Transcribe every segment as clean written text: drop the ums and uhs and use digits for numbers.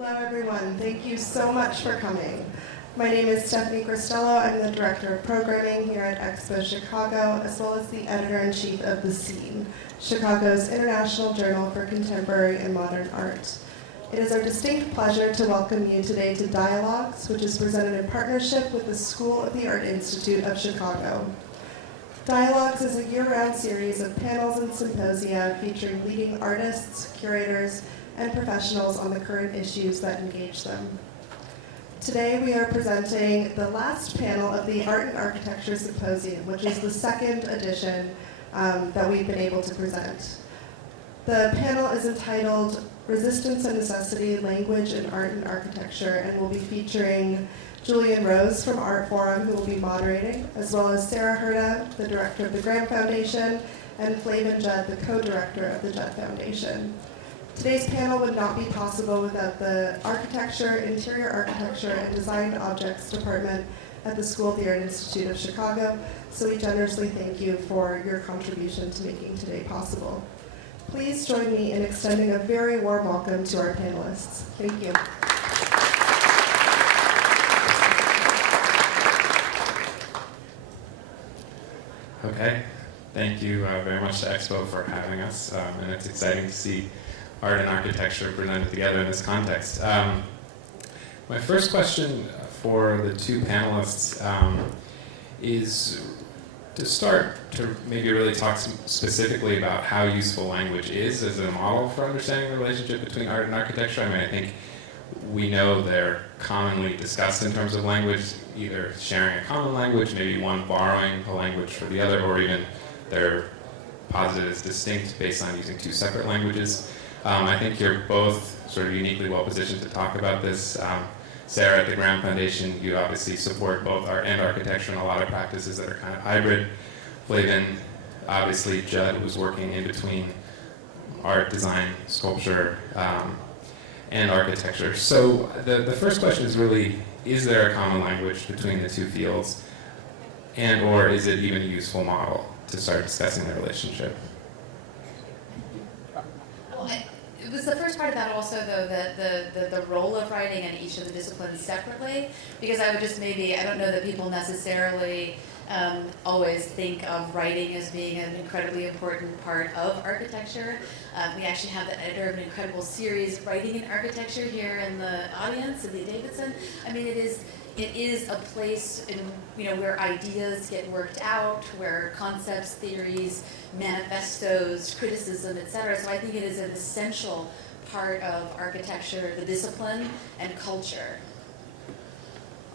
Hello, everyone. Thank you so much for coming. My name is Stephanie Cristello. I'm the Director of Programming here at EXPO Chicago, as well as the Editor-in-Chief of The Scene, Chicago's International Journal for Contemporary and Modern Art. It is our distinct pleasure to welcome you today to Dialogues, which is presented in partnership with the School of the Art Institute of Chicago. Dialogues is a year-round series of panels and symposia featuring leading artists, curators, and professionals on the current issues that engage them. Today we are presenting the last panel of the Art and Architecture Symposium, which is the second edition that we've been able to present. The panel is entitled Resistance and Necessity, Language in Art and Architecture, and will be featuring Julian from Artforum, who will be moderating, as well as Sarah Herda, the director of the Graham Foundation, and Flavin Judd, the co-director of the Judd Foundation. Today's panel would not be possible without the Architecture, Interior Architecture, and Designed Objects Department at the School of the Art Institute of Chicago, so we generously thank you for your contribution to making today possible. Please join me in extending a very warm welcome to our panelists. Thank you. Okay, thank you very much to EXPO for having us, and it's exciting to see art and architecture presented together in this context. My first question for the two panelists is to start to maybe really talk specifically about how useful language is as a model for understanding the relationship between art and architecture. I mean, I think we know they're commonly discussed in terms of language, either sharing a common language, maybe one borrowing a language for the other, or even they're posited as distinct based on using two separate languages. I think you're both sort of uniquely well positioned to talk about this. Sarah at the Graham Foundation, you obviously support both art and architecture and a lot of practices that are kind of hybrid. Flavin, obviously Judd, who's working in between art, design, sculpture, and architecture. So the first question is really, is there a common language between the two fields? And or is it even a useful model to start discussing the relationship? It was the first part of that also, though, the role of writing in each of the disciplines separately, because I would just maybe, I don't know that people necessarily always think of writing as being an incredibly important part of architecture. We actually have the editor of an incredible series, Writing in Architecture, here in the audience, Cynthia Davidson. I mean, it is a place in, where ideas get worked out, where concepts, theories, manifestos, criticism, etc. So I think it is an essential part of architecture, the discipline, and culture.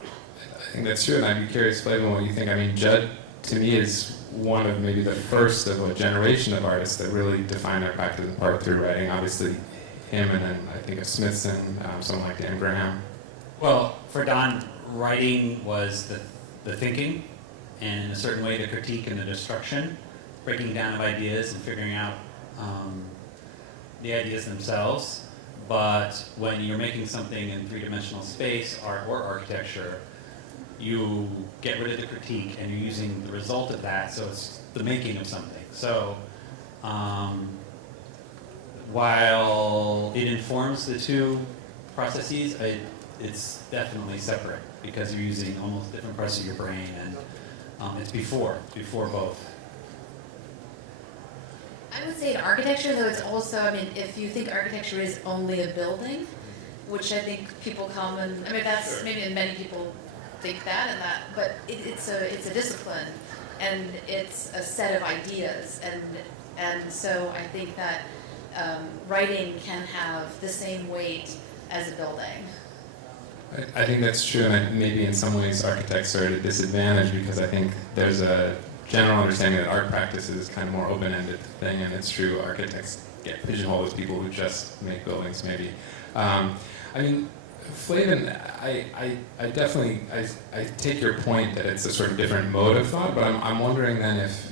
I think that's true, and I'd be curious, Flavin, what you think. I mean, Judd, to me, is one of maybe the first of a generation of artists that really define their practice in part through writing. Obviously, him, and then I think of Smithson, someone like Dan Graham. Well, for Don, writing was the thinking, and in a certain way the critique and the destruction, breaking down of ideas and figuring out the ideas themselves. But when you're making something in three-dimensional space, art or architecture, you get rid of the critique and you're using the result of that, so it's the making of something. So while it informs the two processes, it's definitely separate because you're using almost different parts of your brain, and it's before both. I would say in architecture, though, it's also, I mean, if you think architecture is only a building, which I think people that's maybe many people think that, but it's a discipline, and it's a set of ideas, and so I think that writing can have the same weight as a building. I think that's true, and maybe in some ways architects are at a disadvantage because I think there's a general understanding that art practice is kind of more open-ended thing, and it's true architects get pigeonholed as people who just make buildings, maybe. I mean, Flavin, I definitely take your point that it's a sort of different mode of thought, but I'm wondering then if,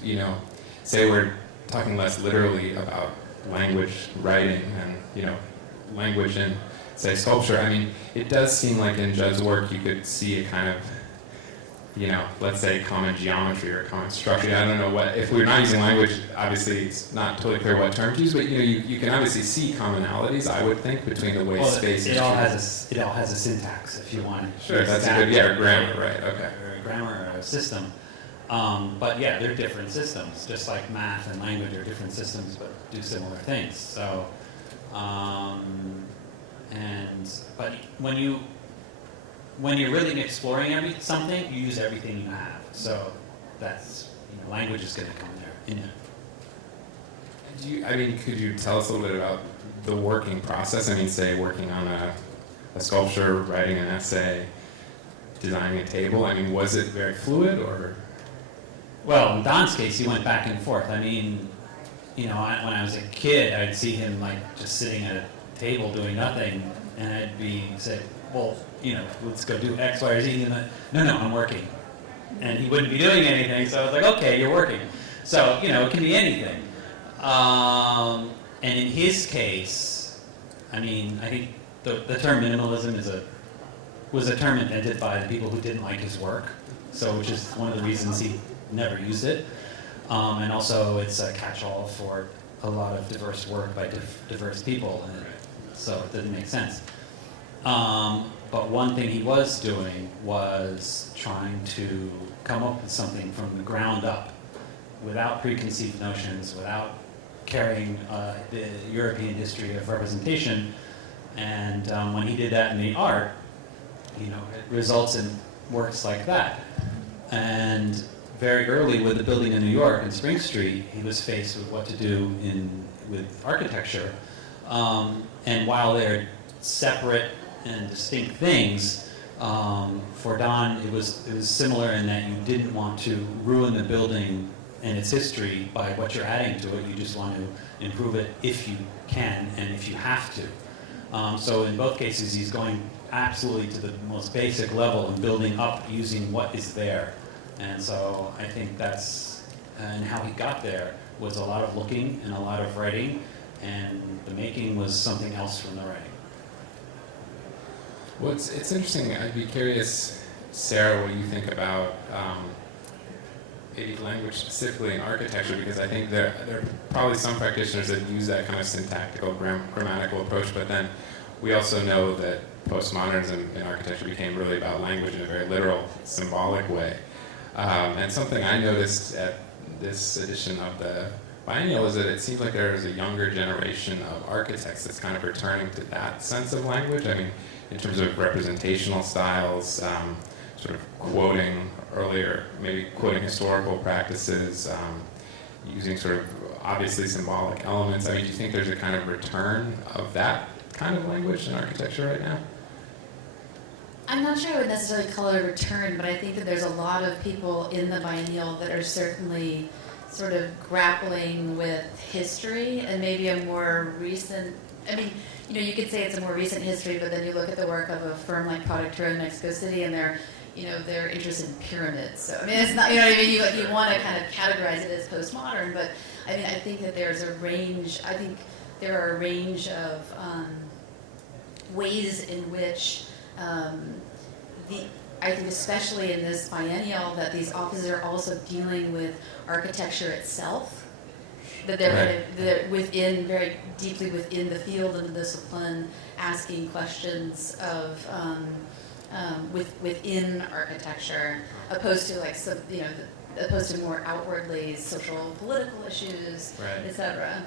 say we're talking less literally about language writing and, language in, say, sculpture. I mean, it does seem like in Judd's work you could see a kind of let's say common geometry or common structure. I don't know what, if we're not using language, obviously it's not totally clear what term to use, but you can obviously see commonalities, I would think, between the way space is it all treated. has a syntax, if you want. Sure, that's a good, or grammar, right, okay. Or a grammar or a system. But yeah, they're different systems, just like math and language are different systems, but do similar things. So, but when you're really exploring something, you use everything you have. So that's, language is going to come there. Could you tell us a little bit about the working process? Say working on a sculpture, writing an essay, designing a table. Was it very fluid or? Well, in Don's case, he went back and forth. when I was a kid, I'd see him just sitting at a table doing nothing, and I'd say, well, let's go do X, Y, or Z. And no, I'm working. And he wouldn't be doing anything, so I was like, okay, you're working. So, it can be anything. And in his case, I think the term minimalism was a term invented by the people who didn't like his work, so which is one of the reasons he never used it. And also, it's a catch-all for a lot of diverse work by diverse people, and so it doesn't make sense. But one thing he was doing was trying to come up with something from the ground up, without preconceived notions, without carrying the European history of representation. And when he did that in the art, it results in works like that. And very early with the building in New York in Spring Street, he was faced with what to do with architecture. And while they're separate and distinct things, for Don, it was similar in that you didn't want to ruin the building and its history by what you're adding to it. You just want to improve it if you can and if you have to. So in both cases, he's going absolutely to the most basic level and building up using what is there. And so I think and how he got there was a lot of looking and a lot of writing, and the making was something else from the writing. Well, it's interesting. I'd be curious, Sarah, what you think about language specifically in architecture, because I think there are probably some practitioners that use that kind of syntactical, grammatical approach, but then we also know that postmodernism in architecture became really about language in a very literal, symbolic way. And something I noticed at this edition of the biennial is that it seems like there is a younger generation of architects that's kind of returning to that sense of language. In terms of representational styles, sort of quoting earlier, maybe quoting historical practices, using sort of obviously symbolic elements. Do you think there's a kind of return of that kind of language in architecture right now? I'm not sure I would necessarily call it a return, but I think that there's a lot of people in the biennial that are certainly sort of grappling with history and maybe a more recent, you could say it's a more recent history, but then you look at the work of a firm like Curator in Mexico City and they're interested in pyramids. So, it's not, you want to kind of categorize it as postmodern, but I think that there's a range, there are a range of ways in which I think especially in this biennial that these offices are also dealing with architecture itself, that they're within, very deeply within the field and the discipline, asking questions of within architecture, opposed to more outwardly social, political issues, right, etc.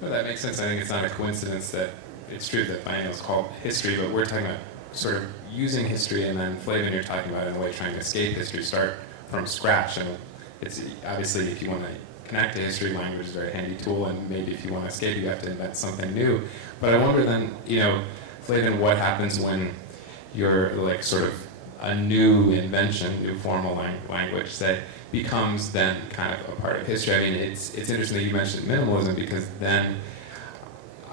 Well, that makes sense. I think it's not a coincidence that it's true that biennial is called history, but we're talking about sort of using history, and then Flavin, you're talking about in a way trying to escape history, start from scratch. And it's obviously, if you want to connect to history, language is a very handy tool, and maybe if you want to escape, you have to invent something new. But I wonder then, Flavin, what happens when you're like sort of a new invention, new formal language that becomes then kind of a part of history? It's interesting that you mentioned minimalism, because then,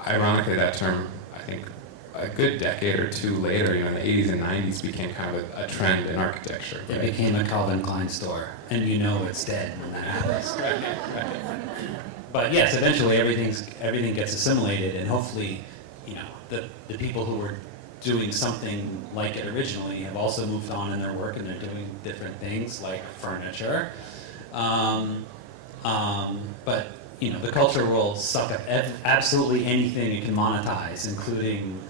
ironically, that term, I think, a good decade or two later, in the 80s and 90s, became kind of a trend in architecture. It became a Calvin Klein store, and it's dead when that happens. Right. But yes, eventually everything gets assimilated, and hopefully, the people who were doing something like it originally have also moved on in their work, and they're doing different things like furniture. But the culture will suck up absolutely anything it can monetize, including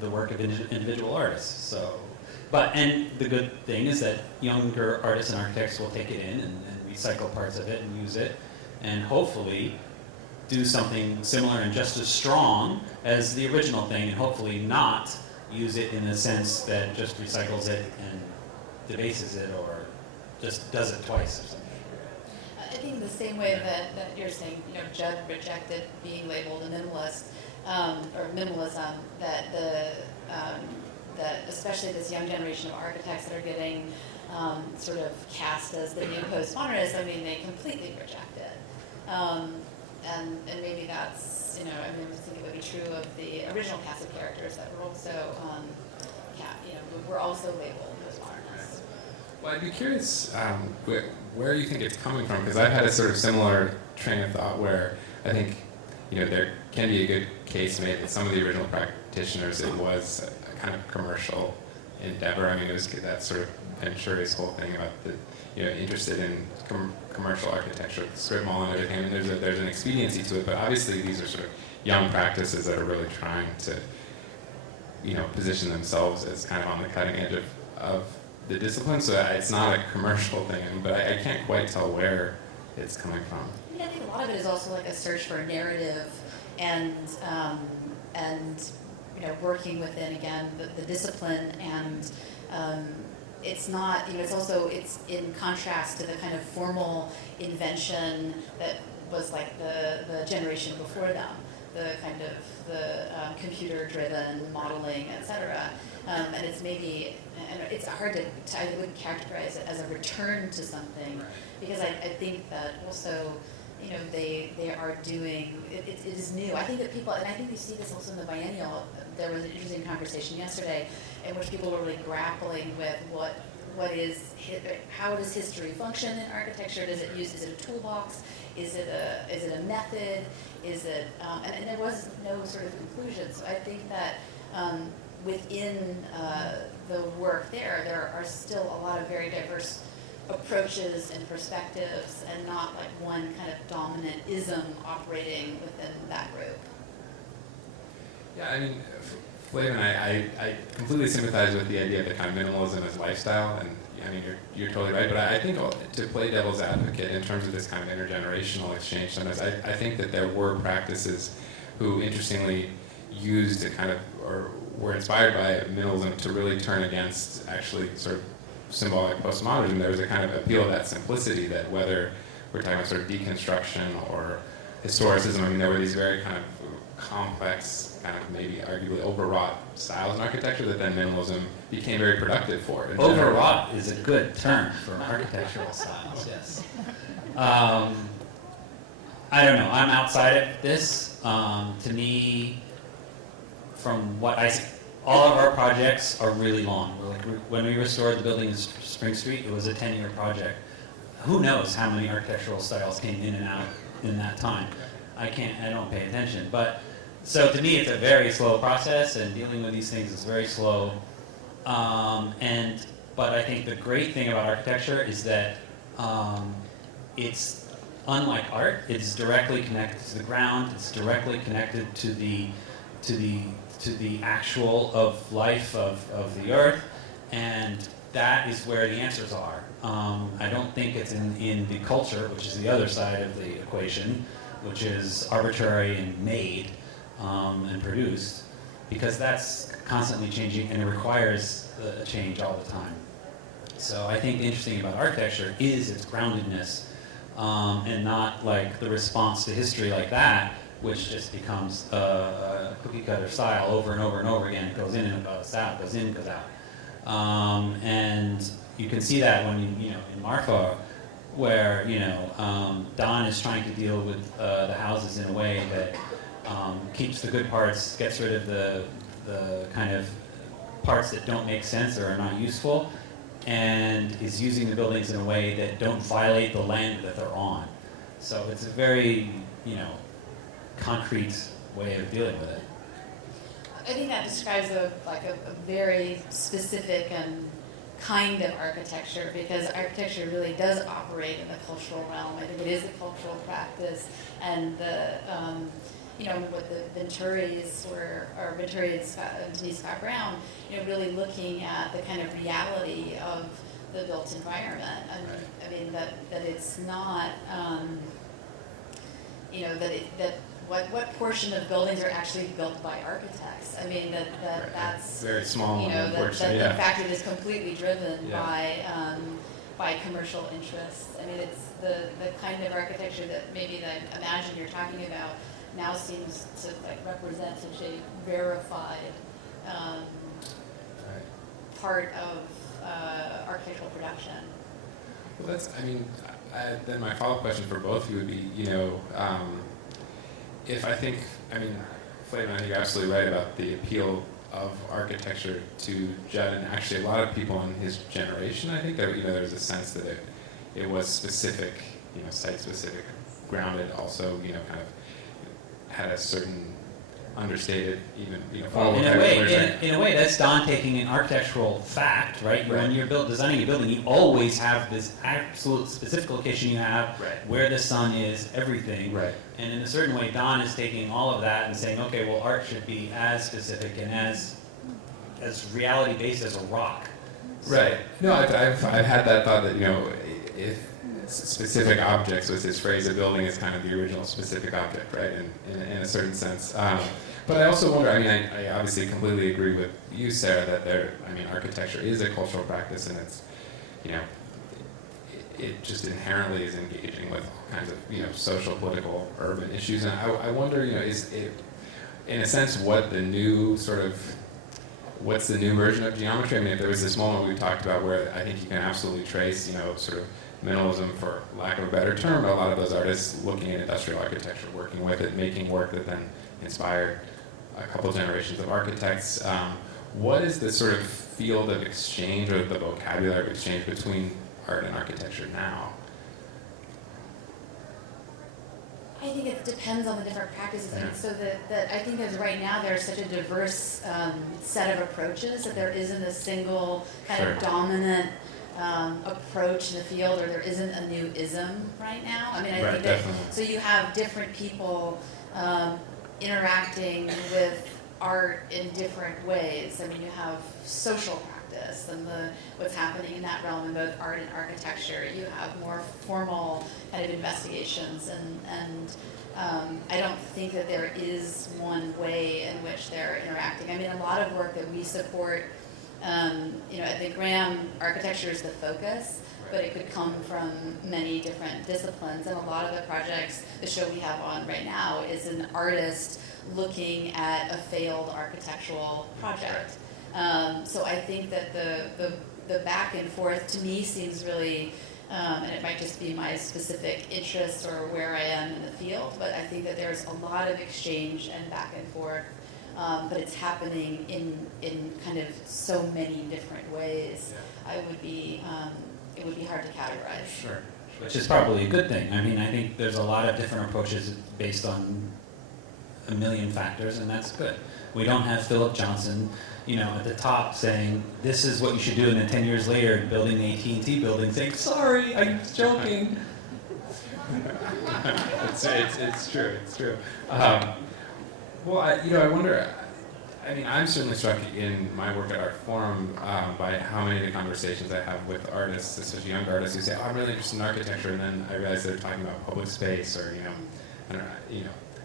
the work of individual artists. So, and the good thing is that younger artists and architects will take it in and recycle parts of it and use it, and hopefully do something similar and just as strong as the original thing, and hopefully not use it in the sense that just recycles it and debases it, or just does it twice or something. I think the same way that you're saying, Judd rejected being labeled a minimalist, or minimalism, that especially this young generation of architects that are getting sort of cast as the new postmodernists, they completely reject it. And maybe that's, I think it would be true of the original cast of characters that were also, were also labeled postmodernists. Well, I'd be curious where you think it's coming from, because I've had a sort of similar train of thought where I think, there can be a good case made that some of the original practitioners, it was a kind of commercial endeavor. It was that sort of Venturi's whole thing about the, interested in commercial architecture, the strip mall and everything. There's an expediency to it, but obviously these are sort of young practices that are really trying to, position themselves as kind of on the cutting edge of the discipline. So it's not a commercial thing, but I can't quite tell where it's coming from. I think a lot of it is also like a search for a narrative, and working within, again, the discipline, and it's not, it's in contrast to the kind of formal invention that was like the generation before them, the kind of computer-driven modeling, etc. And it's maybe, and it's hard to, I wouldn't characterize it as a return to something, because I think that also, they are doing, it is new. I think that people, and I think we see this also in the biennial. There was an interesting conversation yesterday in which people were really grappling with how does history function in architecture? Is it a toolbox? Is it a method? Is it, and there was no sort of conclusion. So I think that within the work there are still a lot of very diverse approaches and perspectives, and not like one kind of dominant ism operating within that group. Yeah, Flavin, I completely sympathize with the idea of the kind of minimalism as lifestyle, and you're totally right, but I think to play devil's advocate in terms of this kind of intergenerational exchange, sometimes I think that there were practices who interestingly used a kind of, or were inspired by minimalism to really turn against actually sort of symbolic postmodernism. There was a kind of appeal of that simplicity, that whether we're talking about sort of deconstruction or historicism, there were these very kind of complex, kind of maybe arguably overwrought styles in architecture that then minimalism became very productive for. Overwrought is a good term for architectural styles, yes. I don't know, I'm outside of this. To me, from what I see, all of our projects are really long. When we restored the building in Spring Street, it was a 10-year project. Who knows how many architectural styles came in and out in that time? I don't pay attention. But so to me, it's a very slow process, and dealing with these things is very slow. But I think the great thing about architecture is that it's unlike art. It's directly connected to the ground. It's directly connected to the actual of life of the earth, and that is where the answers are. I don't think it's in the culture, which is the other side of the equation, which is arbitrary and made and produced, because that's constantly changing and it requires a change all the time. So I think the interesting thing about architecture is its groundedness, and not like the response to history like that, which just becomes a cookie cutter style over and over and over again. It goes in and it goes out, goes in, goes out. And you can see that when in Marfa, where Don is trying to deal with the houses in a way that keeps the good parts, gets rid of the kind of parts that don't make sense or are not useful, and is using the buildings in a way that don't violate the land that they're on. So it's a very concrete way of dealing with it. I think that describes a very specific and kind of architecture, because architecture really does operate in the cultural realm. I think it is a cultural practice, and what the Venturis or Venturi and Denise Scott Brown, really looking at the kind of reality of the built environment. I mean that it's not, what portion of buildings are actually built by architects. I mean that's very small. that yeah. in fact it is completely driven by commercial interests. I mean, it's the kind of architecture that maybe that Imagine you're talking about now seems to represent such a verified part of architectural production. Well, then my follow-up question for both of you would be, Flavin, I think you're absolutely right about the appeal of architecture to Judd, and actually a lot of people in his generation, I think that there's a sense that it was specific, site-specific, grounded, also, kind of had a certain understated, even, well, in a way, that's Don taking an architectural fact, right? When you're designing a building, you always have this absolute specific location you have, where the sun is, everything. Right. And in a certain way, Don is taking all of that and saying, okay, well, art should be as specific and as reality-based as a rock. So, right. No, I've had that thought that, if specific objects was his phrase, a building is kind of the original specific object, right, in a certain sense. But I also wonder, I obviously completely agree with you, Sarah, that architecture is a cultural practice, and it's, it just inherently is engaging with all kinds of, social, political, urban issues. And I wonder, is it, in a sense, what's the new version of geometry? If there was this moment we talked about where I think you can absolutely trace, sort of minimalism, for lack of a better term, but a lot of those artists looking at industrial architecture, working with it, making work that then inspired a couple generations of architects. What is the sort of field of exchange, or the vocabulary of exchange between art and architecture now? I think it depends on the different practices. Yeah. So that I think that right now there's such a diverse set of approaches that there isn't a single kind of dominant approach in the field, or there isn't a new ism right now. I think that, definitely. so you have different people interacting with art in different ways. You have social practice and what's happening in that realm in both art and architecture. You have more formal kind of investigations, and I don't think that there is one way in which they're interacting. A lot of work that we support, at the Graham, architecture is the focus, but it could come from many different disciplines. And a lot of the projects, the show we have on right now, is an artist looking at a failed architectural project. So I think that the back and forth, to me, seems really, and it might just be my specific interest or where I am in the field, but I think that there's a lot of exchange and back and forth. But it's happening in kind of so many different ways. Yeah. It would be hard to categorize. Sure. Which is probably a good thing. I think there's a lot of different approaches based on a million factors, and that's good. We don't have Philip Johnson, at the top saying, this is what you should do, and then 10 years later, building the AT&T building, saying, sorry, I was joking. It's true. It's true. Well, I wonder. I'm certainly struck in my work at Artforum by how many of the conversations I have with artists, especially young artists, who say, "Oh, I'm really interested in architecture," and then I realize they're talking about public space or an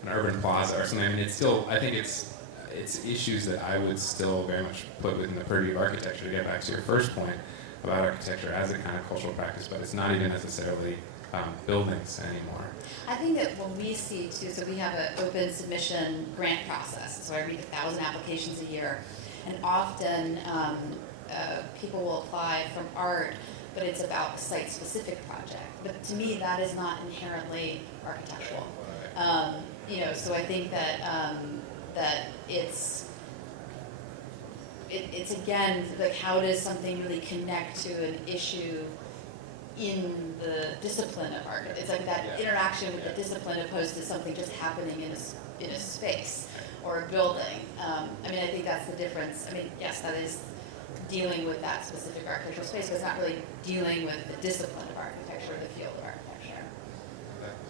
urban plaza or something. It's still, I think it's issues that I would still very much put within the purview of architecture. To get back to your first point about architecture as a kind of cultural practice, but it's not even necessarily buildings anymore. I think that when we see too, so we have an open submission grant process. So I read 1,000 applications a year, and often people will apply from art, but it's about a site-specific project. But to me, that is not inherently architectural. So I think that that it's again like, how does something really connect to an issue in the discipline of architecture. It's like that interaction with the discipline opposed to something just happening in a space or a building. I mean, I think that's the difference. I mean, yes, that is dealing with that specific architectural space, but it's not really dealing with the discipline of architecture or the field of architecture.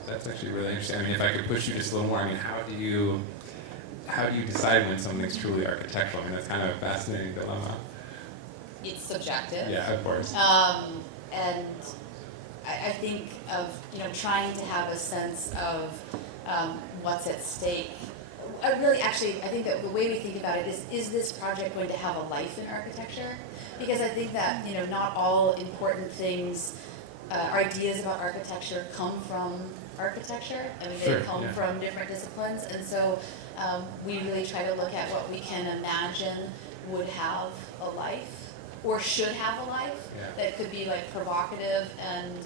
That's actually really interesting. I mean, if I could push you just a little more, I mean, how do you decide when something's truly architectural? I mean, that's kind of a fascinating dilemma. It's subjective. Yeah, of course. And I think of, trying to have a sense of what's at stake. I think that the way we think about it is this project going to have a life in architecture? Because I think that, not all important things, ideas about architecture come from architecture. I mean, they come from different disciplines. And so we really try to look at what we can imagine would have a life or should have a life that could be like provocative and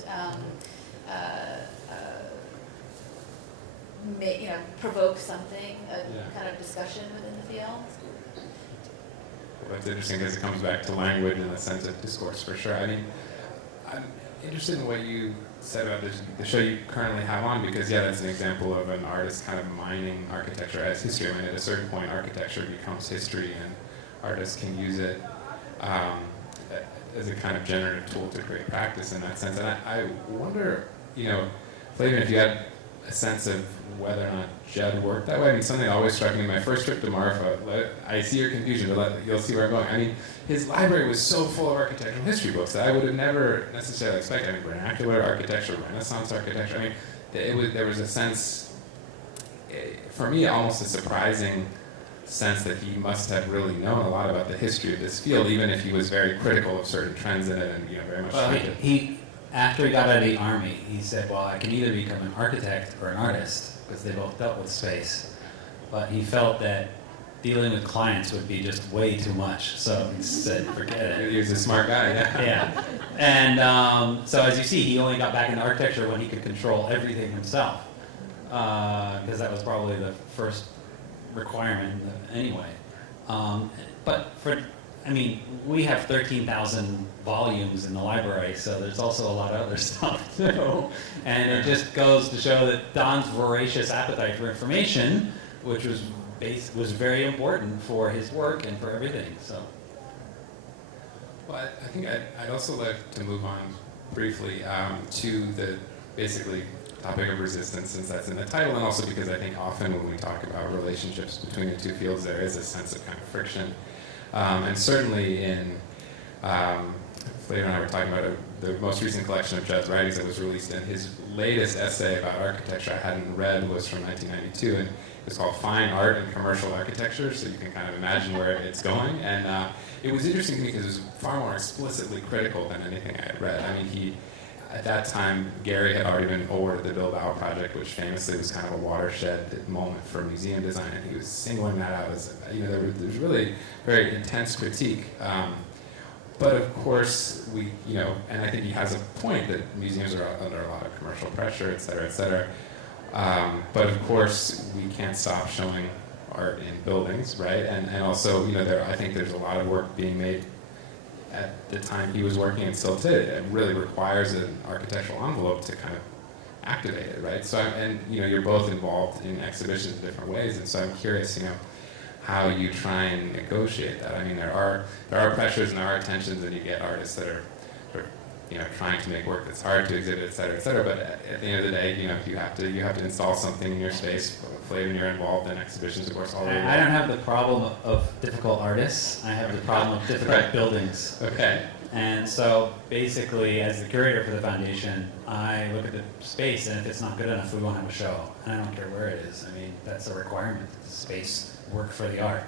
provoke something, a kind of discussion within the field. Well, that's interesting because it comes back to language and the sense of discourse for sure. I mean, I'm interested in what you said about the show you currently have on because, that's an example of an artist kind of mining architecture as history. I mean, at a certain point, architecture becomes history and artists can use it as a kind of generative tool to create practice in that sense. And I wonder, Flavin, if you had a sense of whether or not Judd worked that way. I mean, something that always struck me my first trip to Marfa. I see your confusion, but you'll see where I'm going. I mean, his library was so full of architectural history books that I would have never necessarily expected. I mean, vernacular architecture, Renaissance architecture. I mean, there was a sense, for me, almost a surprising sense that he must have really known a lot about the history of this field, even if he was very critical of certain trends in it and very much. Well, after he got out of the army, he said, "Well, I can either become an architect or an artist," because they both dealt with space. But he felt that dealing with clients would be just way too much, so he said, "Forget it." He was a smart guy, Yeah. And so, as you see, he only got back into architecture when he could control everything himself, because that was probably the first requirement anyway. We have 13,000 volumes in the library, so there's also a lot of other stuff too. And it just goes to show that Don's voracious appetite for information, which was very important for his work and for everything. So. Well, I think I'd also like to move on briefly to the basically topic of resistance, since that's in the title, and also because I think often when we talk about relationships between the two fields, there is a sense of kind of friction. And certainly in, Flavin and I were talking about the most recent collection of Judd's writings that was released, and his latest essay about architecture I hadn't read was from 1992, and it was called Fine Art and Commercial Architecture, so you can kind of imagine where it's going. And it was interesting to me because it was far more explicitly critical than anything I had read. I mean, at that time, Gary had already been awarded the Bilbao project, which famously was kind of a watershed moment for museum design, and he was singling that out as, there was really very intense critique. But of course, and I think he has a point that museums are under a lot of commercial pressure, et cetera, et cetera. But of course, we can't stop showing art in buildings, right? And also, I think there's a lot of work being made at the time he was working and still today. It really requires an architectural envelope to kind of activate it, right? So, you're both involved in exhibitions in different ways, and so I'm curious, how you try and negotiate that. I mean, there are pressures and there are tensions, and you get artists that are trying to make work that's hard to exhibit, et cetera, but at the end of the day, you have to install something in your space. Flavin, you're involved in exhibitions, of course, all over the world. I don't have the problem of difficult artists. I have the problem of difficult buildings. Okay. And so basically, as the curator for the foundation, I look at the space, and if it's not good enough, we won't have a show. And I don't care where it is. I mean, that's a requirement that the space work for the art.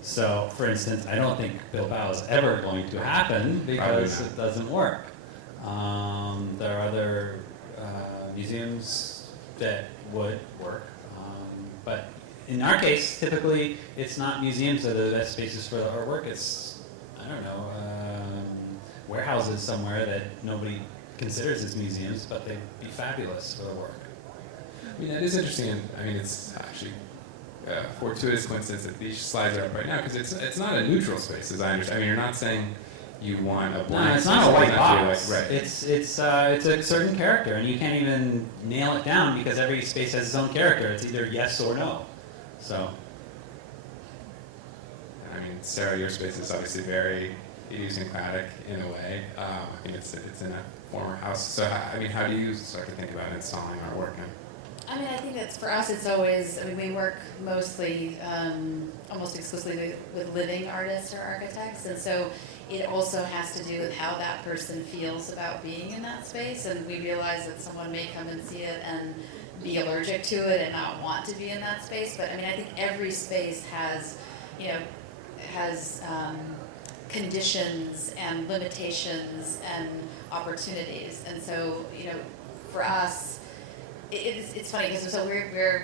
So, for instance, I don't think Bilbao is ever going to happen because it doesn't work. There are other museums that would work. But in our case, typically, it's not museums that are the best spaces for our work. It's, warehouses somewhere that nobody considers as museums, but they'd be fabulous for the work. I mean, that is interesting, and I mean, it's actually fortuitous coincidence that these slides are up right now, because it's not a neutral space, as I understand. I mean, you're not saying you want a No, blank it's space. not a It white doesn't feel box. Like, right. It's a certain character, and you can't even nail it down because every space has its own character. It's either yes or no. So. I mean, Sarah, your space is obviously very idiosyncratic in a way. I mean, it's in a former house. So, I mean, how do you start to think about installing artwork in? I mean, I think that's for us. It's always. I mean, we work mostly, almost exclusively with living artists or architects, and so it also has to do with how that person feels about being in that space. And we realize that someone may come and see it and be allergic to it and not want to be in that space. But I mean, I think every space has, conditions and limitations and opportunities. And so, for us, it's funny because so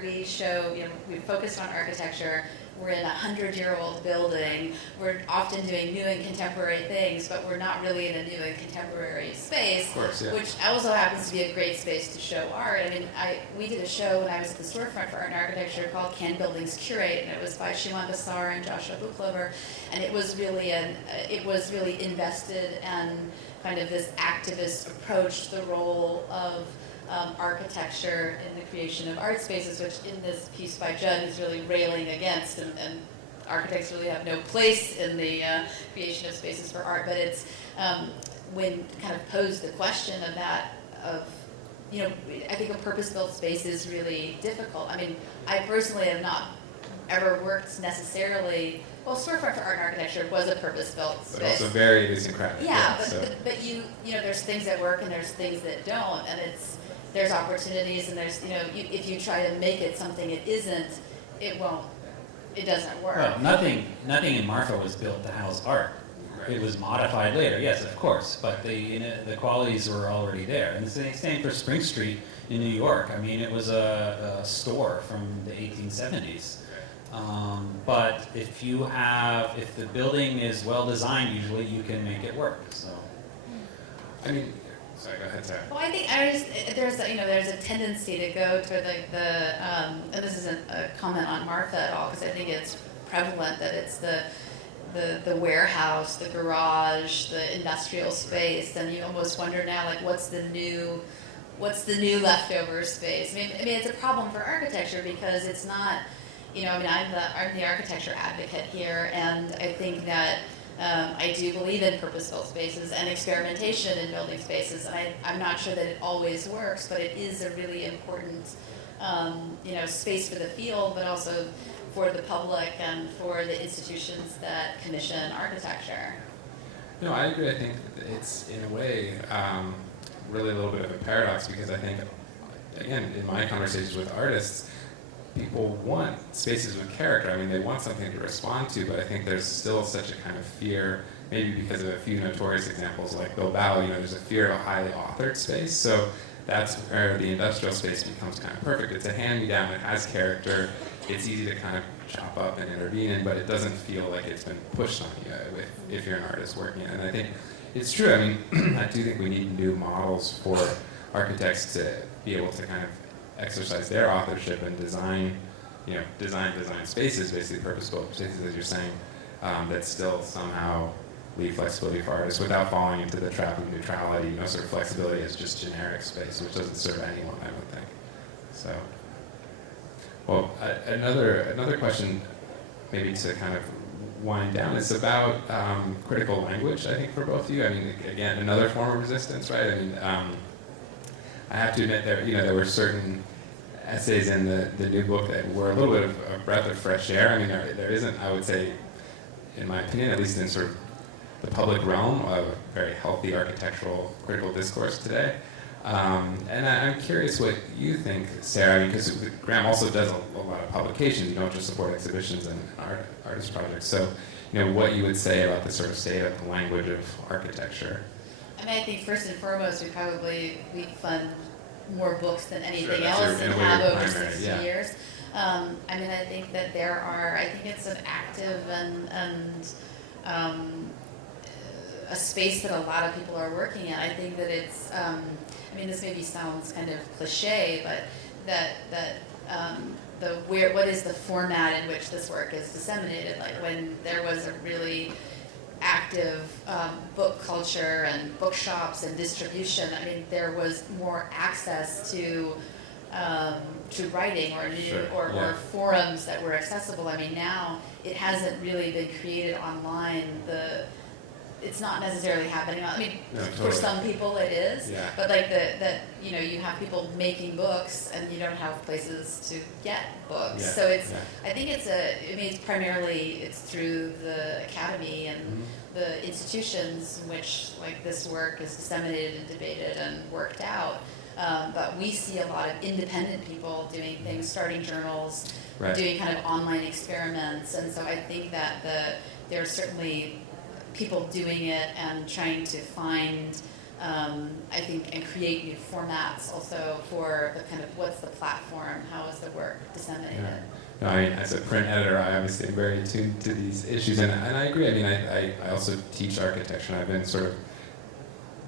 we show, we've focused on architecture. We're in a 100-year-old building. We're often doing new and contemporary things, but we're not really in a new and contemporary space, Of course, yeah. which also happens to be a great space to show art. I mean, we did a show when I was at the storefront for Art and Architecture called Can Buildings Curate, and it was by Shimon Basar and Joshua Buchlover, and it was really invested and kind of this activist approach to the role of architecture in the creation of art spaces, which in this piece by Judd is really railing against, and architects really have no place in the creation of spaces for art. But it's when kind of posed the question of that, I think a purpose-built space is really difficult. I mean, I personally have not ever worked necessarily. Well, Storefront for Art and Architecture was a purpose-built space. But also very idiosyncratic. Yeah, so. but there's things that work and there's things that don't, and there's opportunities, and there's, if you try to make it something it isn't, it doesn't work. Well, nothing in Marfa was built to house art. It was modified later, yes, of course, but the qualities were already there. And the same for Spring Street in New York. I mean, it was a store from the 1870s. But if the building is well designed, usually you can make it work. So, I mean, sorry, go ahead, Sarah. Well, I think there's a tendency to go toward and this isn't a comment on Martha at all, because I think it's prevalent that it's the warehouse, the garage, the industrial space, and you almost wonder now, like, what's the new leftover space? I mean, it's a problem for architecture because it's not. I'm the architecture advocate here, and I think that I do believe in purpose-built spaces and experimentation in building spaces, and I'm not sure that it always works, but it is a really important, space for the field, but also for the public and for the institutions that commission architecture. No, I agree. I think it's, in a way, really a little bit of a paradox, because I think, again, in my conversations with artists, people want spaces with character. I mean, they want something to respond to, but I think there's still such a kind of fear, maybe because of a few notorious examples like Bilbao, there's a fear of a highly authored space. So that's where the industrial space becomes kind of perfect. It's a hand-me-down, it has character, it's easy to kind of chop up and intervene in, but it doesn't feel like it's been pushed on you if you're an artist working in it. And I think it's true. I mean, I do think we need new models for architects to be able to kind of exercise their authorship and design spaces, basically purpose-built spaces, as you're saying, that still somehow leave flexibility for artists without falling into the trap of neutrality, sort of flexibility as just generic space, which doesn't serve anyone, I don't think. So, well, another question, maybe to kind of wind down, is about critical language, I think, for both of you. I mean, again, another form of resistance, right? I mean, I have to admit there were certain essays in the new book that were a little bit of a breath of fresh air. I mean, there isn't, I would say, in my opinion, at least in sort of the public realm, a very healthy architectural critical discourse today. And I'm curious what you think, Sarah, I mean, because Graham also does a lot of publications. You don't just support exhibitions and artist projects. So, what you would say about the sort of state of the language of architecture. I mean, I think first and foremost, we fund more books than anything Sure, else and have over 60 yeah. years. I mean, I think that I think it's an active and a space that a lot of people are working in. I think that it's, I mean, this maybe sounds kind of cliche, but what is the format in which this work is disseminated? Like when there was a really active book culture and bookshops and distribution, I mean, there was more access to writing or forums that were accessible. I mean, now it hasn't really been created online. It's not necessarily happening. I mean, for some people it is, but like that you have people making books and you don't have places to get books. So I think it's primarily it's through the academy and the institutions in which like this work is disseminated and debated and worked out. But we see a lot of independent people doing things, starting journals, doing kind of online experiments, and so I think that there are certainly people doing it and trying to find, I think, and create new formats also for the kind of what's the platform, how is the work disseminated. No, I mean, as a print editor, I obviously am very attuned to these issues, and I agree. I mean, I also teach architecture, and I've been sort of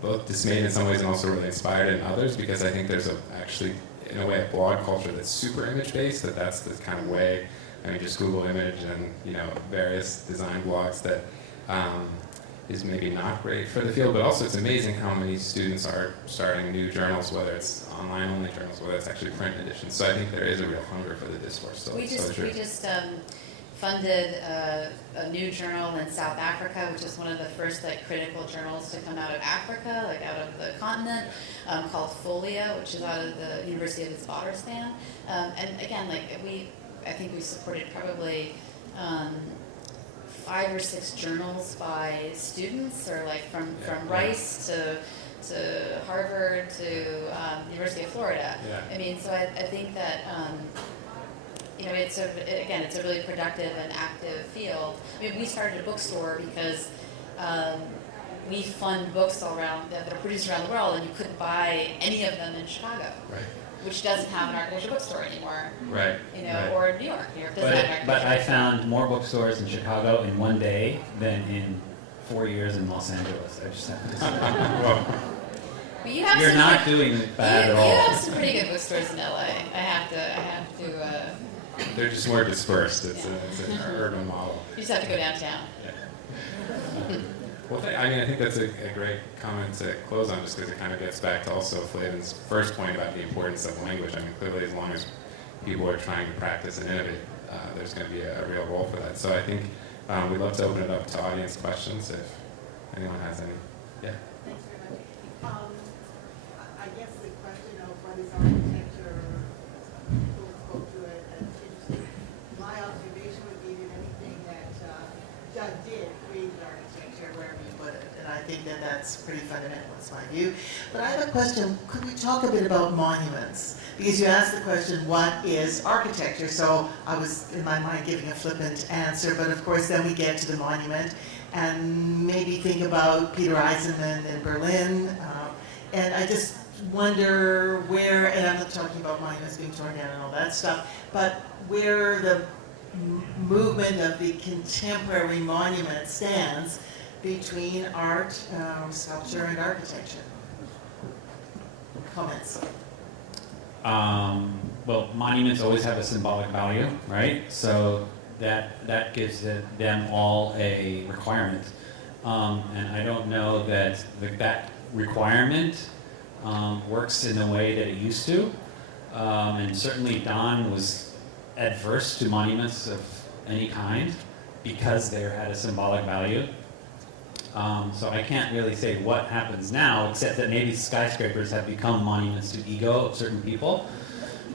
both dismayed in some ways and also really inspired in others, because I think there's actually, in a way, a blog culture that's super image-based, that's the kind of way, I mean, just Google image and, various design blogs that is maybe not great for the field, but also it's amazing how many students are starting new journals, whether it's online-only journals, whether it's actually print editions. So I think there is a real hunger for the discourse still. We just funded a new journal in South Africa, which is one of the first like critical journals to come out of Africa, like out of the continent, called Folia, which is out of the University of Witwatersrand. And again, like I think we supported probably 5 or 6 journals by students, or like from Rice to Harvard to University of Florida. I mean, so I think that it's a really productive and active field. I mean, we started a bookstore because we fund books all around that are produced around the world, and you couldn't buy any of them in Chicago. Which doesn't have an architecture bookstore anymore, or New York. New York doesn't have an architecture But I found more bookstores in Chicago in one day than in 4 years in Los Angeles. I just have to say. But You're not doing bad at all. You have some pretty good bookstores in LA. I have to. They're just more dispersed. It's an urban model. You just have to go downtown. Well, I think that's a great comment to close on, just because it kind of gets back to also Flavin's first point about the importance of language. I mean, clearly, as long as people are trying to practice and innovate, there's going to be a real role for that. So I think we'd love to open it up to audience questions if anyone has any. Yeah. Thanks very much. I guess the question of what is architecture, people spoke to it, and it's interesting. My observation would be that anything that Judd did created architecture wherever you put it, and I think that that's pretty fundamental. That's my view. But I have a question. Could we talk a bit about monuments? Because you asked the question, what is architecture? So I was, in my mind, giving a flippant answer, but of course then we get to the monument and maybe think about Peter Eisenman in Berlin. And I just wonder where, and I'm not talking about monuments being torn down and all that stuff, but where the movement of the contemporary monument stands between art, sculpture, and architecture. Comments? Well, monuments always have a symbolic value, right? So that gives them all a requirement. And I don't know that that requirement works in the way that it used to. And certainly Don was adverse to monuments of any kind because they had a symbolic value. So I can't really say what happens now, except that maybe skyscrapers have become monuments to ego of certain people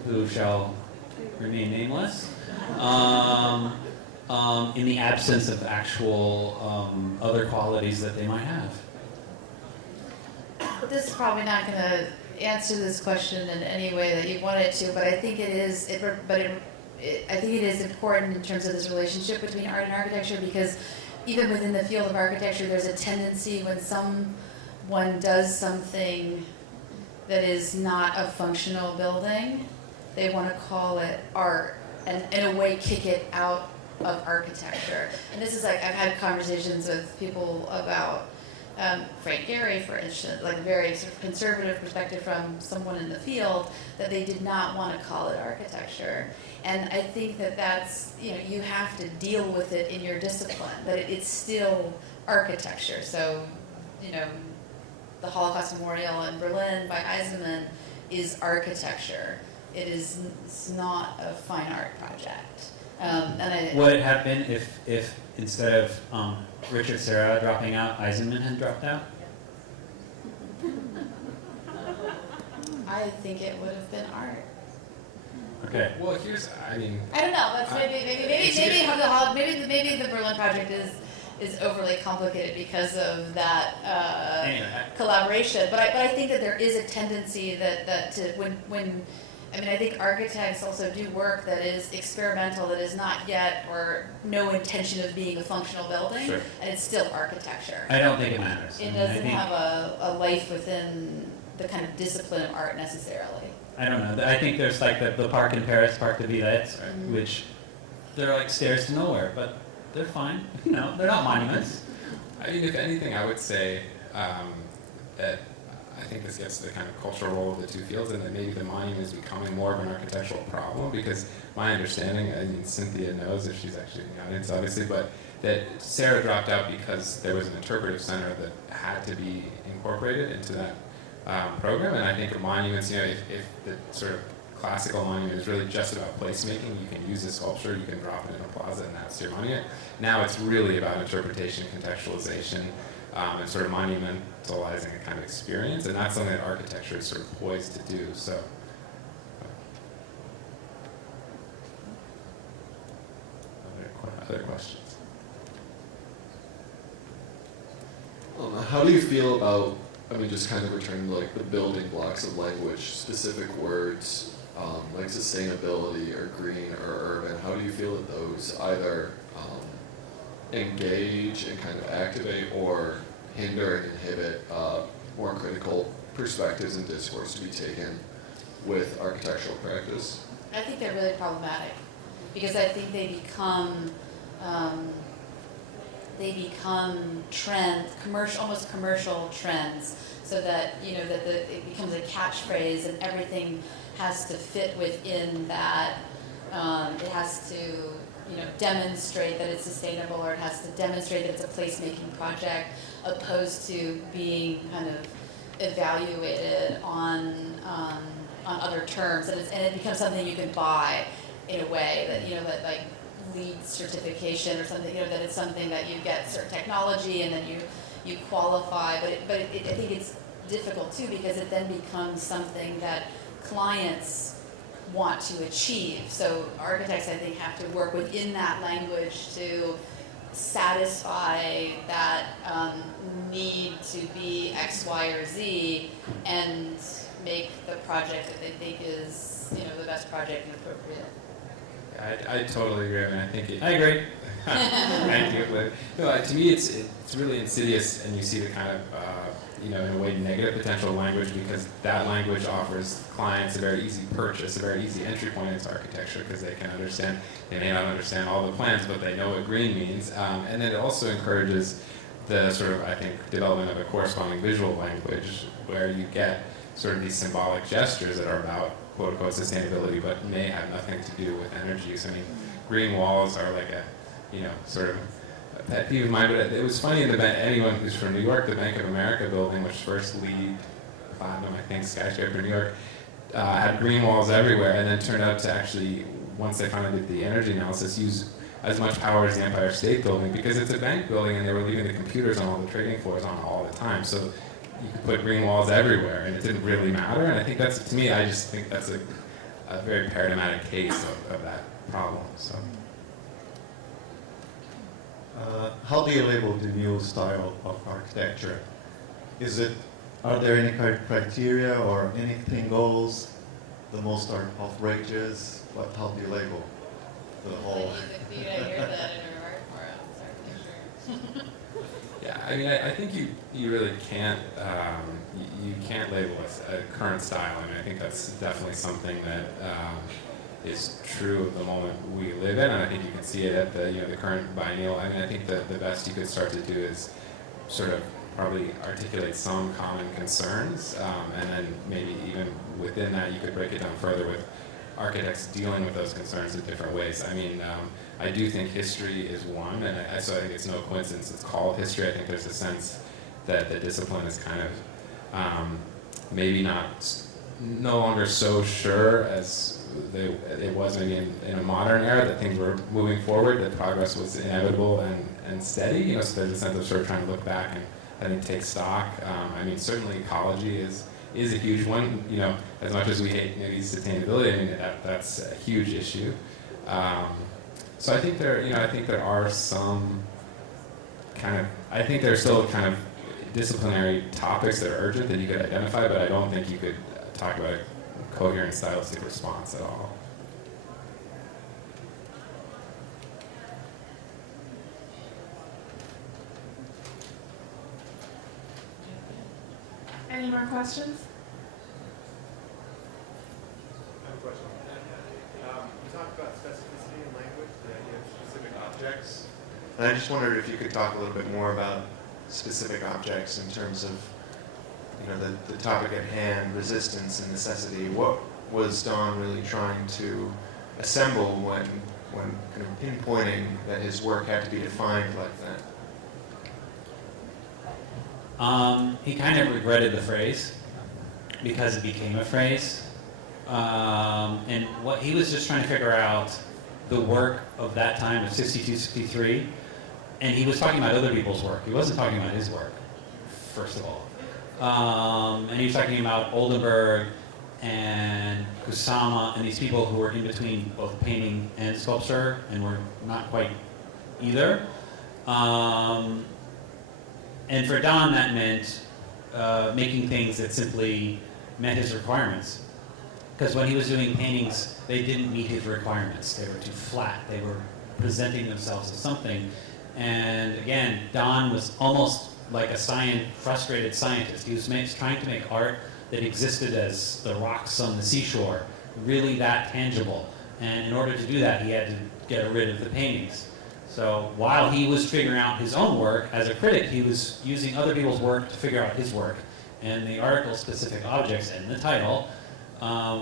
who shall remain nameless, in the absence of actual other qualities that they might have. This is probably not going to answer this question in any way that you want it to, but I think it is. I think it is important in terms of this relationship between art and architecture, because even within the field of architecture, there's a tendency when someone does something that is not a functional building, they want to call it art and in a way kick it out of architecture. And this is like, I've had conversations with people about Frank Gehry, for instance, like a very sort of conservative perspective from someone in the field, that they did not want to call it architecture. And I think that that's, you have to deal with it in your discipline, that it's still architecture. So, you know, the Holocaust Memorial in Berlin by Eisenman is architecture. It's not a fine art project. Would it have been if instead of Richard Serra dropping out, Eisenman had dropped out? I think it would have been art. Okay. Well, I mean, I don't know. That's maybe the Berlin project is overly complicated because of that collaboration. But I think that there is a tendency that to when I mean, I think architects also do work that is experimental, that is not yet or no intention of being a functional building, Sure. and it's still architecture. I don't think it matters. It doesn't have a life within the kind of discipline of art necessarily. I don't know. I think there's like the park in Paris, Parc de Villette, which they're like stairs to nowhere, but they're fine. You know, they're not monuments. I mean, if anything, I would say that I think this gets to the kind of cultural role of the two fields, and that maybe the monument is becoming more of an architectural problem, because my understanding, I mean, Cynthia knows if she's actually in the audience, obviously, but that Sarah dropped out because there was an interpretive center that had to be incorporated into that program, and I think of monuments, you know, if the sort of classical monument is really just about placemaking, you can use a sculpture, you can drop it in a plaza, and that's your monument. Now it's really about interpretation, contextualization, and sort of monumentalizing a kind of experience, and that's something that architecture is sort of poised to do. So, other questions? How do you feel about, I mean, just kind of returning to like the building blocks of language, specific words, like sustainability or green or urban? How do you feel that those either engage and kind of activate or hinder and inhibit more critical perspectives and discourse to be taken with architectural practice? I think they're really problematic because I think they become trend, almost commercial trends, so that it becomes a catchphrase and everything has to fit within that. It has to demonstrate that it's sustainable, or it has to demonstrate that it's a placemaking project, opposed to being kind of evaluated on other terms, and it becomes something you can buy in a way that that like LEED certification or something, that it's something that you get certain technology and then you qualify, but I think it's difficult too, because it then becomes something that clients want to achieve. So architects, I think, have to work within that language to satisfy that need to be X, Y, or Z, and make the project that they think is the best project and appropriate. I totally agree. I mean, I think I agree. Thank you. But, no, to me, it's really insidious, and you see the kind of in a way negative potential language, because that language offers clients a very easy purchase, a very easy entry point into architecture, because they can understand. They may not understand all the plans, but they know what green means, and then it also encourages the sort of, I think, development of a corresponding visual language, where you get sort of these symbolic gestures that are about quote-unquote sustainability, but may have nothing to do with energy use. I mean, green walls are like a, sort of a pet peeve of mine, but it was funny in anyone who's from New York, the Bank of America building, which first LEED Platinum, I think, skyscraper in New York, had green walls everywhere, and then turned out to actually, once they finally did the energy analysis, use as much power as the Empire State Building, because it's a bank building and they were leaving the computers on all the trading floors on all the time. So you could put green walls everywhere and it didn't really matter. And I think that's, to me, I just think that's a very paradigmatic case of that problem. So. How do you label the new style of architecture? Are there any criteria or anything goes the most outrageous? How do you label the whole? You hear that in our Artforum, architecture. Yeah, I mean, I think you really can't you can't label a current style. I mean, I think that's definitely something that is true of the moment we live in, and I think you can see it at the current biennial. I mean, I think the best you could start to do is sort of probably articulate some common concerns, and then maybe even within that you could break it down further with architects dealing with those concerns in different ways. I mean, I do think history is one, and so I think it's no coincidence it's called history. I think there's a sense that the discipline is kind of maybe no longer so sure as it was maybe in a modern era, that things were moving forward, that progress was inevitable and steady. So there's a sense of sort of trying to look back and I think take stock. I mean, certainly ecology is a huge one. As much as we hate maybe sustainability, I mean that's a huge issue. So I think there are some I think there's still kind of disciplinary topics that are urgent that you could identify, but I don't think you could talk about a coherent stylistic response at all. Any more questions? I have a question. You talked about specificity in language, the idea of specific objects. And I just wondered if you could talk a little bit more about specific objects in terms of, the topic at hand, resistance and necessity. What was Don really trying to assemble when kind of pinpointing that his work had to be defined like that? He kind of regretted the phrase because it became a phrase. And what he was just trying to figure out the work of that time of 62, 63, and he was talking about other people's work. He wasn't talking about his work, first of all. And he was talking about Oldenburg and Kusama and these people who were in between both painting and sculpture and were not quite either. And for Don, that meant making things that simply met his requirements. Because when he was doing paintings, they didn't meet his requirements. They were too flat. They were presenting themselves as something. And again, Don was almost like a frustrated scientist. He was trying to make art that existed as the rocks on the seashore, really that tangible. And in order to do that, he had to get rid of the paintings. So while he was figuring out his own work, as a critic, he was using other people's work to figure out his work. And the article, Specific Objects, and the title,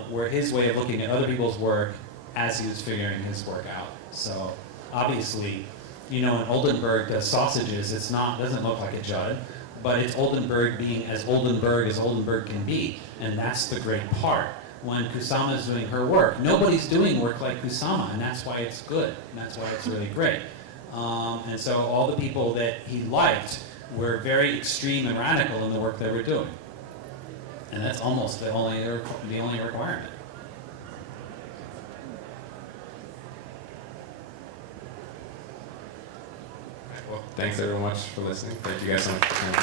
were his way of looking at other people's work as he was figuring his work out. So obviously, when Oldenburg does sausages, doesn't look like a Judd, but it's Oldenburg being as Oldenburg can be. And that's the great part. When Kusama is doing her work, nobody's doing work like Kusama, and that's why it's good, and that's why it's really great. And so all the people that he liked were very extreme and radical in the work they were doing. And that's almost the only requirement. Well, thanks everyone much for listening. Thank you guys so much for coming.